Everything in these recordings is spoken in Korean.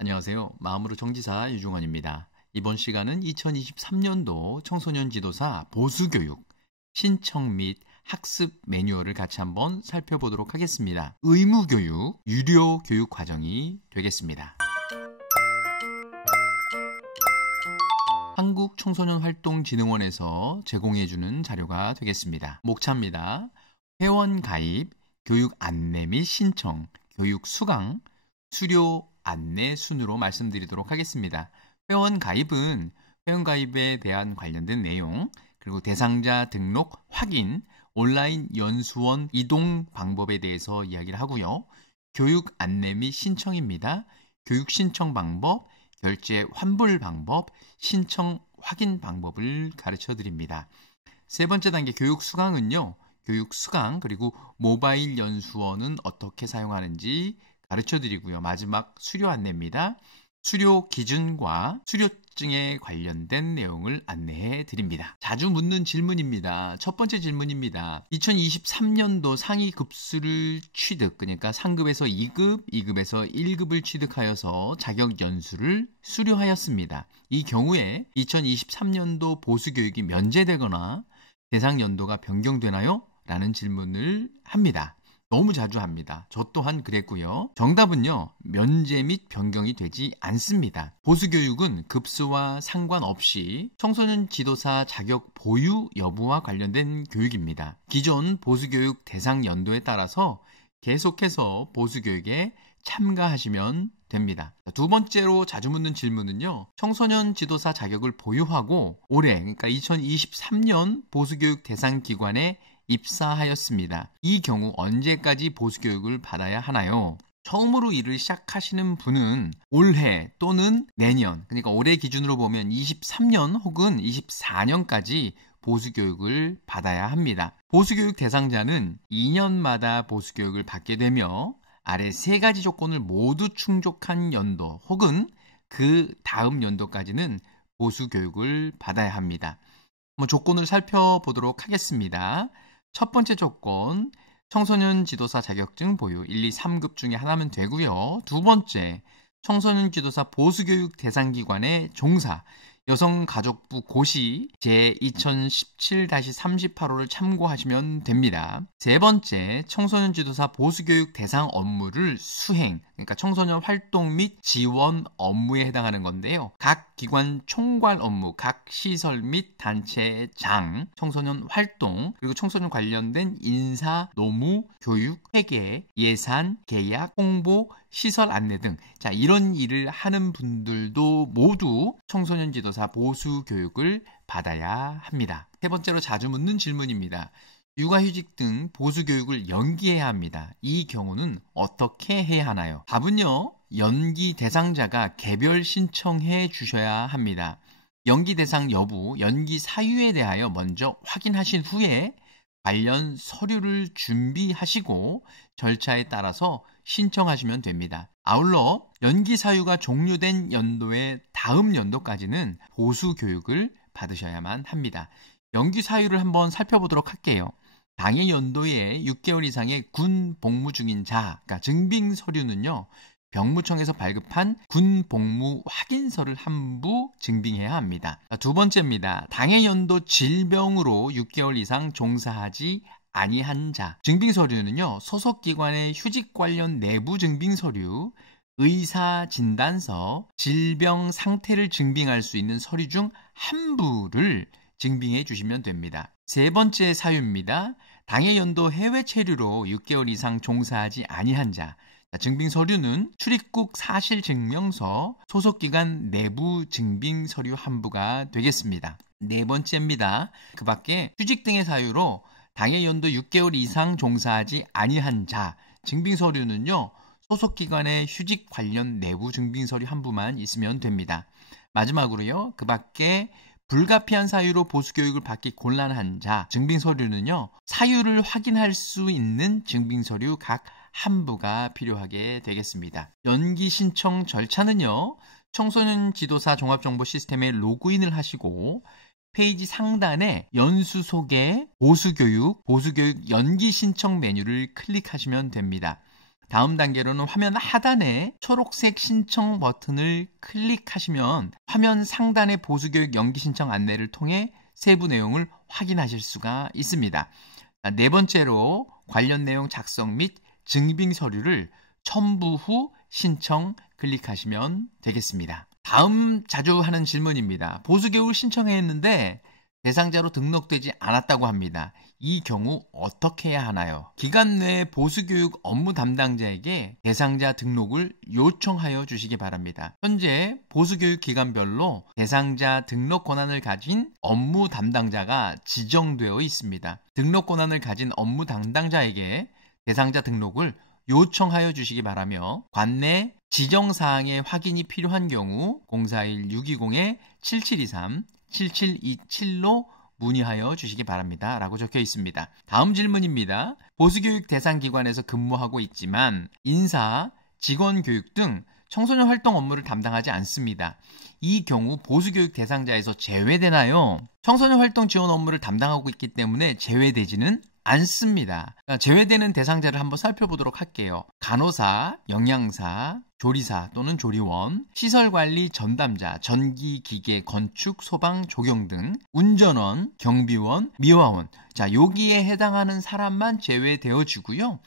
안녕하세요. 마음으로 정지사 유중원입니다. 이번 시간은 2023년도 청소년 지도사 보수교육 신청 및 학습 매뉴얼을 같이 한번 살펴보도록 하겠습니다. 의무교육, 유료 교육 과정이 되겠습니다. 한국청소년활동진흥원에서 제공해주는 자료가 되겠습니다. 목차입니다. 회원 가입, 교육 안내 및 신청, 교육 수강, 수료 안내 순으로 말씀드리도록 하겠습니다. 회원 가입은 회원 가입에 대한 관련된 내용, 그리고 대상자 등록 확인, 온라인 연수원 이동 방법에 대해서 이야기를 하고요. 교육 안내 및 신청입니다. 교육 신청 방법, 결제 환불 방법, 신청 확인 방법을 가르쳐 드립니다. 세 번째 단계 교육 수강은요. 교육 수강 그리고 모바일 연수원은 어떻게 사용하는지 가르쳐 드리고요. 마지막 수료 안내입니다. 수료 기준과 수료증에 관련된 내용을 안내해 드립니다. 자주 묻는 질문입니다. 첫 번째 질문입니다. 2023년도 상위 급수를 취득, 그러니까 상급에서 2급, 2급에서 1급을 취득하여서 자격 연수를 수료하였습니다. 이 경우에 2023년도 보수교육이 면제되거나 대상 연도가 변경되나요? 라는 질문을 합니다. 너무 자주 합니다. 저 또한 그랬고요. 정답은요. 면제 및 변경이 되지 않습니다. 보수교육은 급수와 상관없이 청소년 지도사 자격 보유 여부와 관련된 교육입니다. 기존 보수교육 대상 연도에 따라서 계속해서 보수교육에 참가하시면 됩니다. 두 번째로 자주 묻는 질문은요. 청소년 지도사 자격을 보유하고 올해, 그러니까 2023년 보수교육 대상 기관에 입사하였습니다. 이 경우 언제까지 보수교육을 받아야 하나요? 처음으로 일을 시작하시는 분은 올해 또는 내년, 그러니까 올해 기준으로 보면 23년 혹은 24년까지 보수교육을 받아야 합니다. 보수교육 대상자는 2년마다 보수교육을 받게 되며 아래 세 가지 조건을 모두 충족한 연도 혹은 그 다음 연도까지는 보수교육을 받아야 합니다. 조건을 살펴보도록 하겠습니다. 첫 번째 조건, 청소년 지도사 자격증 보유 1, 2, 3급 중에 하나면 되고요. 두 번째, 청소년 지도사 보수교육 대상기관의 종사, 여성가족부 고시 제2017-38호를 참고하시면 됩니다. 세 번째, 청소년 지도사 보수교육 대상 업무를 수행, 그러니까 청소년 활동 및 지원 업무에 해당하는 건데요. 각 기관 총괄 업무, 각 시설 및 단체장, 청소년 활동, 그리고 청소년 관련된 인사, 노무, 교육, 회계, 예산, 계약, 홍보, 시설 안내 등 이런 일을 하는 분들도 모두 청소년 지도사 보수 교육을 받아야 합니다. 세 번째로 자주 묻는 질문입니다. 육아휴직 등 보수 교육을 연기해야 합니다. 이 경우는 어떻게 해야 하나요? 답은요. 연기 대상자가 개별 신청해 주셔야 합니다. 연기 대상 여부, 연기 사유에 대하여 먼저 확인하신 후에 관련 서류를 준비하시고 절차에 따라서 신청하시면 됩니다. 아울러 연기 사유가 종료된 연도의 다음 연도까지는 보수 교육을 받으셔야만 합니다. 연기 사유를 한번 살펴보도록 할게요. 당해 연도에 6개월 이상의 군 복무 중인 자, 그러니까 증빙 서류는요. 병무청에서 발급한 군 복무 확인서를 한부 증빙해야 합니다. 두 번째입니다. 당해 연도 질병으로 6개월 이상 종사하지 아니한 자. 증빙 서류는요. 소속 기관의 휴직 관련 내부 증빙 서류, 의사 진단서, 질병 상태를 증빙할 수 있는 서류 중 한부를 증빙해 주시면 됩니다. 세 번째 사유입니다. 당해 연도 해외 체류로 6개월 이상 종사하지 아니한 자. 증빙 서류는 출입국 사실 증명서, 소속기관 내부 증빙 서류 한부가 되겠습니다. 네 번째입니다. 그 밖에 휴직 등의 사유로 당해 연도 6개월 이상 종사하지 아니한 자. 증빙 서류는요. 소속기관의 휴직 관련 내부 증빙 서류 한부만 있으면 됩니다. 마지막으로요. 그 밖에 불가피한 사유로 보수교육을 받기 곤란한 자, 증빙 서류는요. 사유를 확인할 수 있는 증빙 서류 각 한부가 필요하게 되겠습니다. 연기 신청 절차는요. 청소년 지도사 종합정보 시스템에 로그인을 하시고 페이지 상단에 연수 소개, 보수교육 연기 신청 메뉴를 클릭하시면 됩니다. 다음 단계로는 화면 하단에 초록색 신청 버튼을 클릭하시면 화면 상단의 보수교육 연기 신청 안내를 통해 세부 내용을 확인하실 수가 있습니다. 네 번째로 관련 내용 작성 및 증빙 서류를 첨부 후 신청 클릭하시면 되겠습니다. 다음 자주 하는 질문입니다. 보수교육을 신청했는데 대상자로 등록되지 않았다고 합니다. 이 경우 어떻게 해야 하나요? 기관 내 보수교육 업무 담당자에게 대상자 등록을 요청하여 주시기 바랍니다. 현재 보수교육 기관별로 대상자 등록 권한을 가진 업무 담당자가 지정되어 있습니다. 등록 권한을 가진 업무 담당자에게 대상자 등록을 요청하여 주시기 바라며 관내 지정사항의 확인이 필요한 경우 041-620-7723 7727로 문의하여 주시기 바랍니다. 라고 적혀 있습니다. 다음 질문입니다. 보수교육 대상 기관에서 근무하고 있지만 인사, 직원교육 등 청소년 활동 업무를 담당하지 않습니다. 이 경우 보수교육 대상자에서 제외되나요? 청소년 활동 지원 업무를 담당하고 있기 때문에 제외되지는 않습니다. 제외되는 대상자를 한번 살펴보도록 할게요. 간호사, 영양사, 조리사 또는 조리원, 시설관리 전담자, 전기, 기계, 건축, 소방, 조경 등 운전원, 경비원, 미화원. 자, 여기에 해당하는 사람만 제외되어지고요.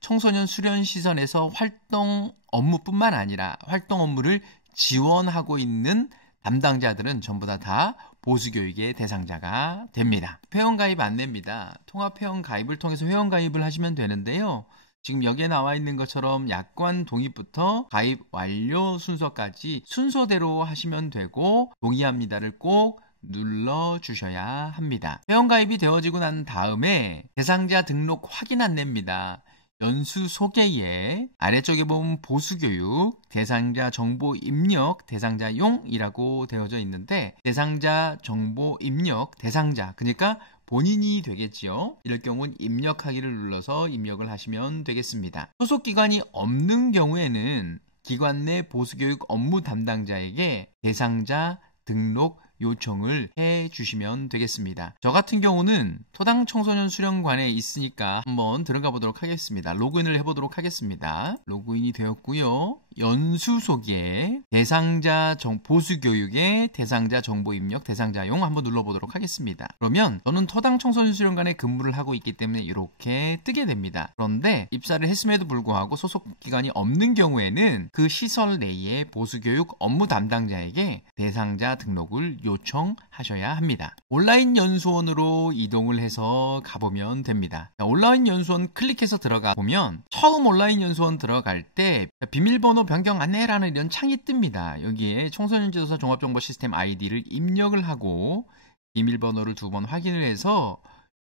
청소년 수련시설에서 활동 업무뿐만 아니라 활동 업무를 지원하고 있는 담당자들은 전부 다 보수교육의 대상자가 됩니다. 회원가입 안내입니다. 통합회원가입을 통해서 회원가입을 하시면 되는데요. 지금 여기에 나와 있는 것처럼 약관 동의부터 가입 완료 순서까지 순서대로 하시면 되고 동의합니다를 꼭 눌러주셔야 합니다. 회원가입이 되어지고 난 다음에 대상자 등록 확인 안내입니다. 연수 소개에 아래쪽에 보면 보수교육, 대상자 정보 입력, 대상자용이라고 되어져 있는데 대상자 정보 입력, 대상자 그러니까 본인이 되겠지요. 이럴 경우는 입력하기를 눌러서 입력을 하시면 되겠습니다. 소속기관이 없는 경우에는 기관 내 보수교육 업무 담당자에게 대상자 등록 요청을 해 주시면 되겠습니다. 저 같은 경우는 토당 청소년 수련관에 있으니까 한번 들어가 보도록 하겠습니다. 로그인을 해보도록 하겠습니다. 로그인이 되었고요. 연수 소개, 대상자 보수교육의 대상자 정보 입력, 대상자용 한번 눌러보도록 하겠습니다. 그러면 저는 토당 청소년 수련관에 근무를 하고 있기 때문에 이렇게 뜨게 됩니다. 그런데 입사를 했음에도 불구하고 소속 기관이 없는 경우에는 그 시설 내의 보수교육 업무 담당자에게 대상자 등록을 요청하셔야 합니다. 온라인 연수원으로 이동을 해서 가보면 됩니다. 온라인 연수원 클릭해서 들어가 보면 처음 온라인 연수원 들어갈 때 비밀번호 변경 안내라는 이런 창이 뜹니다. 여기에 청소년 지도사 종합정보 시스템 아이디를 입력을 하고 비밀번호를 2번 확인을 해서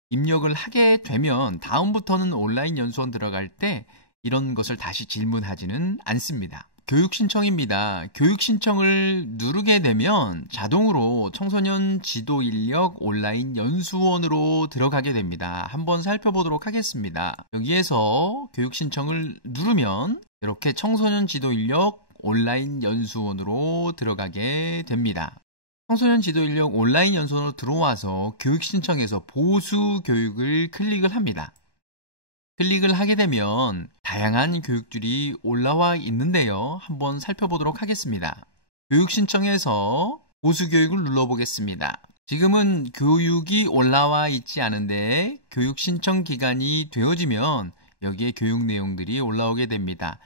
입력을 하게 되면 다음부터는 온라인 연수원 들어갈 때 이런 것을 다시 질문하지는 않습니다. 교육 신청입니다. 교육 신청을 누르게 되면 자동으로 청소년 지도 인력 온라인 연수원으로 들어가게 됩니다. 한번 살펴보도록 하겠습니다. 여기에서 교육 신청을 누르면 이렇게 청소년 지도 인력 온라인 연수원으로 들어가게 됩니다. 청소년 지도 인력 온라인 연수원으로 들어와서 교육 신청에서 보수 교육을 클릭을 합니다. 클릭을 하게 되면 다양한 교육들이 올라와 있는데요. 한번 살펴보도록 하겠습니다. 교육 신청에서 보수 교육을 눌러보겠습니다. 지금은 교육이 올라와 있지 않은데 교육 신청 기간이 되어지면 여기에 교육 내용들이 올라오게 됩니다.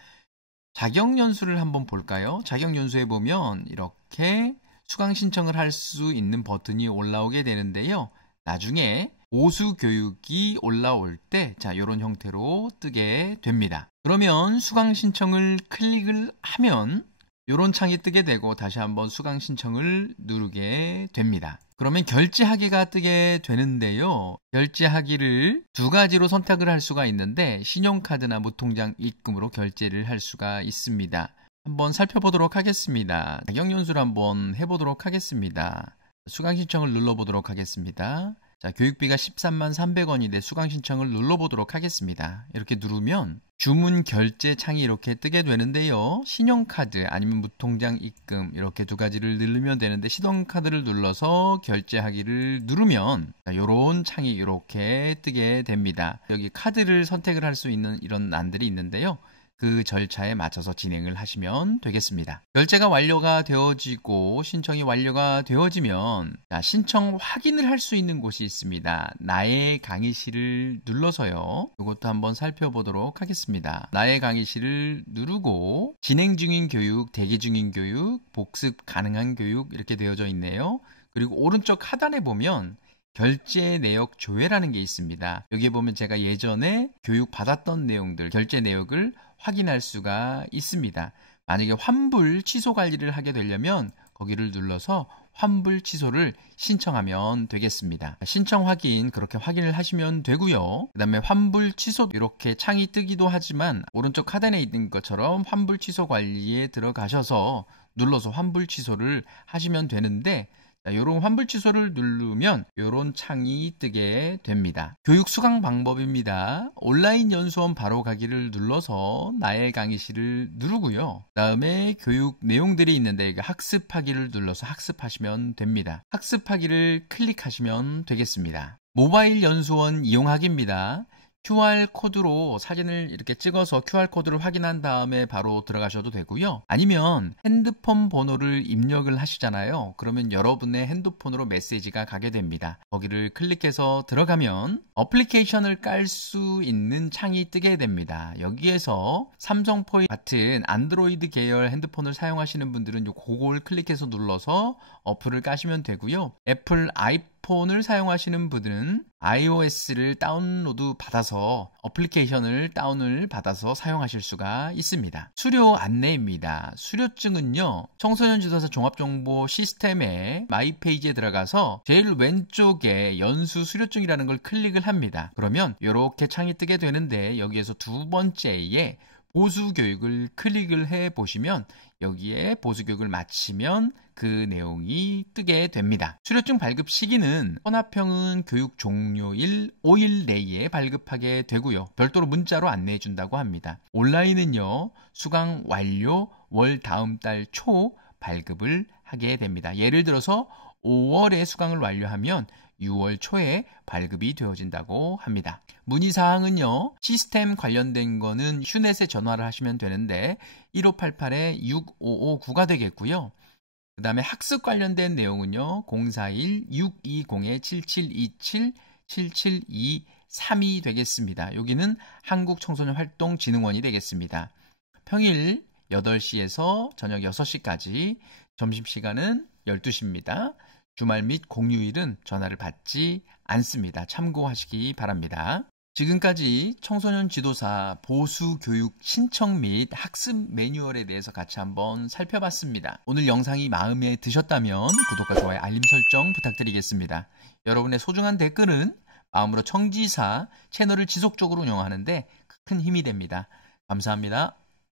자격 연수를 한번 볼까요? 자격 연수에 보면 이렇게 수강 신청을 할 수 있는 버튼이 올라오게 되는데요. 나중에 보수 교육이 올라올 때 이런 형태로 뜨게 됩니다. 그러면 수강 신청을 클릭을 하면 이런 창이 뜨게 되고 다시 한번 수강 신청을 누르게 됩니다. 그러면 결제하기가 뜨게 되는데요. 결제하기를 2가지로 선택을 할 수가 있는데 신용카드나 무통장 입금으로 결제를 할 수가 있습니다. 한번 살펴보도록 하겠습니다. 자격 연수를 한번 해보도록 하겠습니다. 수강 신청을 눌러보도록 하겠습니다. 자, 교육비가 133,300원인데 수강 신청을 눌러보도록 하겠습니다. 이렇게 누르면 주문 결제 창이 이렇게 뜨게 되는데요. 신용카드 아니면 무통장 입금 이렇게 2가지를 누르면 되는데 신용카드를 눌러서 결제하기를 누르면 이런 창이 이렇게 뜨게 됩니다. 여기 카드를 선택을 할 수 있는 이런 난들이 있는데요. 그 절차에 맞춰서 진행을 하시면 되겠습니다. 결제가 완료가 되어지고 신청이 완료가 되어지면 신청 확인을 할 수 있는 곳이 있습니다. 나의 강의실을 눌러서요. 이것도 한번 살펴보도록 하겠습니다. 나의 강의실을 누르고 진행 중인 교육, 대기 중인 교육, 복습 가능한 교육 이렇게 되어져 있네요. 그리고 오른쪽 하단에 보면 결제 내역 조회라는 게 있습니다. 여기에 보면 제가 예전에 교육 받았던 내용들, 결제 내역을 확인할 수가 있습니다. 만약에 환불 취소 관리를 하게 되려면 거기를 눌러서 환불 취소를 신청하면 되겠습니다. 신청 확인 그렇게 확인을 하시면 되고요. 그 다음에 환불 취소 이렇게 창이 뜨기도 하지만 오른쪽 하단에 있는 것처럼 환불 취소 관리에 들어가셔서 눌러서 환불 취소를 하시면 되는데 이런 환불 취소를 누르면 이런 창이 뜨게 됩니다. 교육 수강 방법입니다. 온라인 연수원 바로 가기를 눌러서 나의 강의실을 누르고요. 그다음에 교육 내용들이 있는데 학습하기를 눌러서 학습하시면 됩니다. 학습하기를 클릭하시면 되겠습니다. 모바일 연수원 이용하기입니다. QR코드로 사진을 이렇게 찍어서 QR코드를 확인한 다음에 바로 들어가셔도 되고요. 아니면 핸드폰 번호를 입력을 하시잖아요. 그러면 여러분의 핸드폰으로 메시지가 가게 됩니다. 거기를 클릭해서 들어가면 어플리케이션을 깔 수 있는 창이 뜨게 됩니다. 여기에서 삼성포인 같은 안드로이드 계열 핸드폰을 사용하시는 분들은 그걸 클릭해서 눌러서 어플을 까시면 되고요. 애플 아이폰을 사용하시는 분들은 iOS를 다운로드 받아서 어플리케이션을 다운을 받아서 사용하실 수가 있습니다. 수료 안내입니다. 수료증은요. 청소년 지도사 종합정보 시스템의 마이 페이지에 들어가서 제일 왼쪽에 연수 수료증이라는 걸 클릭을 합니다. 그러면 이렇게 창이 뜨게 되는데 여기에서 두 번째에 보수교육을 클릭을 해 보시면 여기에 보수교육을 마치면 그 내용이 뜨게 됩니다. 수료증 발급 시기는 헌합형은 교육 종료일 5일 내에 발급하게 되고요. 별도로 문자로 안내해 준다고 합니다. 온라인은요. 수강 완료 월 다음 달 초 발급을 하게 됩니다. 예를 들어서 5월에 수강을 완료하면 6월 초에 발급이 되어진다고 합니다. 문의사항은요. 시스템 관련된 거는 휴넷에 전화를 하시면 되는데 1588-6559가 되겠고요. 그 다음에 학습 관련된 내용은요. 041-6202-7727-7723이 되겠습니다. 여기는 한국청소년활동진흥원이 되겠습니다. 평일 8시에서 저녁 6시까지, 점심시간은 12시입니다. 주말 및 공휴일은 전화를 받지 않습니다. 참고하시기 바랍니다. 지금까지 청소년 지도사 보수교육 신청 및 학습 매뉴얼에 대해서 같이 한번 살펴봤습니다. 오늘 영상이 마음에 드셨다면 구독과 좋아요, 알림 설정 부탁드리겠습니다. 여러분의 소중한 댓글은 마음으로 청지사 채널을 지속적으로 운영하는데 큰 힘이 됩니다. 감사합니다.